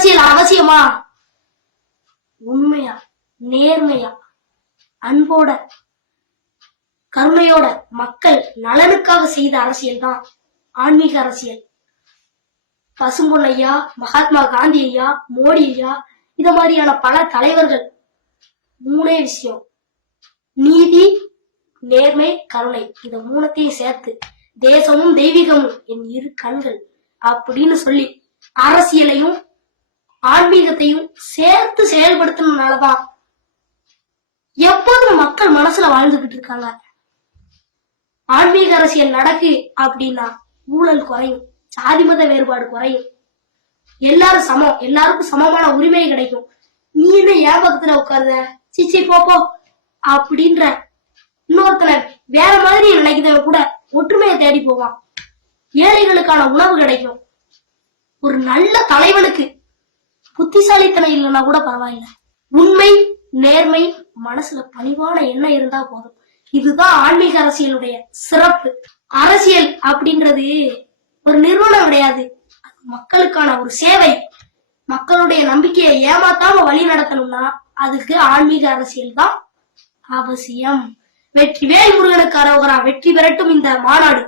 அரசியல் அவசியமா? உண்மையா, நேர்மையா, அன்போட, கருணையோட மக்கள் நலனுக்காக செய்த அரசியல் தான் ஆன்மீக அரசியல். பசும்பொன் ஐயா, மகாத்மா காந்தி ஐயா, மோடி ஐயா, இத மாதிரியான பல தலைவர்கள் மூணே விஷயம்: நீதி, நேர்மை, கருணை. இத மூணத்தையும் சேர்த்து தேசமும் தெய்வீகமும் என் இரு கண்கள் அப்படின்னு சொல்லி அரசியலையும் ஆன்மீகத்தையும் சேர்த்து செயல்படுத்தினாலதான் எப்போதும் மக்கள் மனசுல வாழ்ந்துகிட்டு இருக்காங்க. ஆன்மீக அரசியல் நடக்கு அப்படின்னா ஊழல் குறையும், சாதி மத வேறுபாடு குறையும், எல்லாரும் சமம், எல்லாருக்கும் சமமான உரிமை கிடைக்கும். நீ என்ன ஏன் பக்கத்துல உட்காருத, சிச்சி போப்போ அப்படின்ற இன்னொருத்தனை வேற மாதிரி நினைக்கிறவன் கூட ஒற்றுமையை தேடி போவான். ஏழைகளுக்கான உணவு கிடைக்கும். ஒரு நல்ல தலைவனுக்கு புத்திசாலித்தனம் இல்லைன்னா கூட பரவாயில்ல, உண்மை, நேர்மை, மனசுல பணிவான எண்ணம் இருந்தா போதும். இதுதான் ஆன்மீக அரசியலுடைய சிறப்பு. அரசியல் அப்படின்றது ஒரு நிறுவனம் கிடையாது, மக்களுக்கான ஒரு சேவை. மக்களுடைய நம்பிக்கையை ஏமாத்தாம வழி நடத்தணும்னா அதுக்கு ஆன்மீக அரசியல் தான் அவசியம். வெற்றிவேல் முருகனுக்கு அரோகரா. வெற்றி பெறட்டும் இந்த மாநாடு.